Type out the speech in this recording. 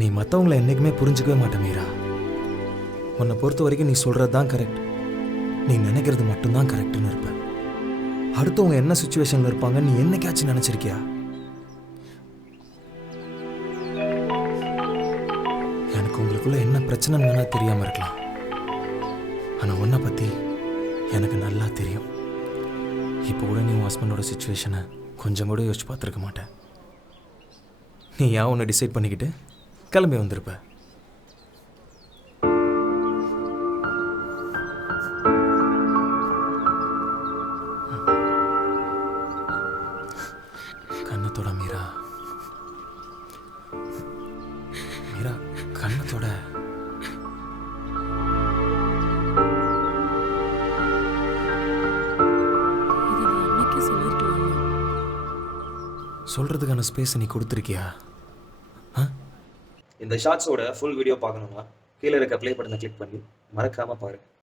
நீ மற்றவங்களை என்றைக்குமே புரிஞ்சுக்கவே மாட்ட மீரா. உன்னை பொறுத்த வரைக்கும் நீ சொல்கிறது தான் கரெக்ட், நீ நினைக்கிறது மட்டும்தான் கரெக்டுன்னு இருப்ப. அடுத்தவங்க என்ன சுச்சுவேஷனில் இருப்பாங்க நீ என்னைக்காச்சும் நினச்சிருக்கியா? எனக்கு உங்களுக்குள்ள என்ன பிரச்சனைன்னு வேணா தெரியாமல் இருக்கலாம், ஆனால் உன்னை பற்றி எனக்கு நல்லா தெரியும். இப்போ கூட நீ உன் ஹஸ்பண்டோட சுச்சுவேஷனை கொஞ்சம் கூட யோசிச்சு பார்த்துருக்க மாட்டேன். நீ ஏன் ஒன்று டிசைட் பண்ணிக்கிட்டு கிளம்பி வந்திருப்ப. கண்ணத்தோட மீரா, மீரா கண்ணத்தோட. சொல்றதுக்கான ஸ்பேஸ் நீ கொடுத்துருக்கியா? இந்த ஷார்ட்ஸோட ஃபுல் வீடியோ பார்க்கணுமா கீழே இருக்க ப்ளே பட்டனை கிளிக் பண்ணி மறக்காம பாருங்க.